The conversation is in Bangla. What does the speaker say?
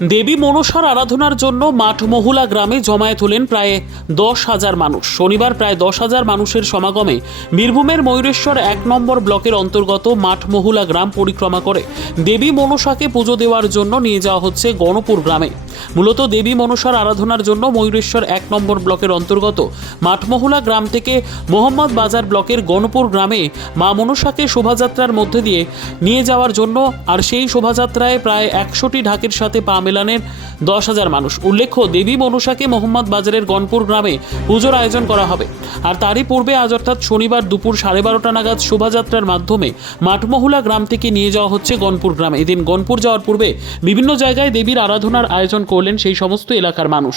দেবী মনসার আরাধনার জন্য মাঠমহুলা গ্রামে জমায়েত হলেন প্রায় দশ হাজার মানুষ। শনিবার প্রায় দশ হাজার মানুষের সমাগমে বীরভূমের ময়ূরেশ্বর এক নম্বর ব্লকের অন্তর্গত মাঠমহুলা গ্রাম পরিক্রমা করে দেবী মনসাকে পুজো দেওয়ার জন্য নিয়ে যাওয়া হচ্ছে গণপুর গ্রামে। মূলত দেবী মনসার আরাধনার জন্য ময়ূরেশ্বর এক নম্বর ব্লকের অন্তর্গত মাঠমহলা গ্রাম থেকে মোহাম্মদ বাজার ব্লকের গণপুর গ্রামে মা মনসাকে শোভাযাত্রার মধ্যে দিয়ে নিয়ে যাওয়ার জন্য, আর সেই শোভাযাত্রায় প্রায় একশোটি ঢাকের সাথে পা মেলানের দশ হাজার মানুষ। উল্লেখ্য দেবী মনসাকে মোহাম্মদ বাজারের গনপুর গ্রামে পুজোর আয়োজন করা হবে। আর তারই পূর্বে আজ অর্থাৎ শনিবার দুপুর সাড়ে বারোটা নাগাদ শোভাযাত্রার মাধ্যমে মাঠমহুলা গ্রাম থেকে নিয়ে যাওয়া হচ্ছে গনপুর গ্রামে। এদিন গনপুর যাওয়ার পূর্বে বিভিন্ন জায়গায় দেবীর আরাধনার আয়োজন করলেন সেই সমস্ত এলাকার মানুষ।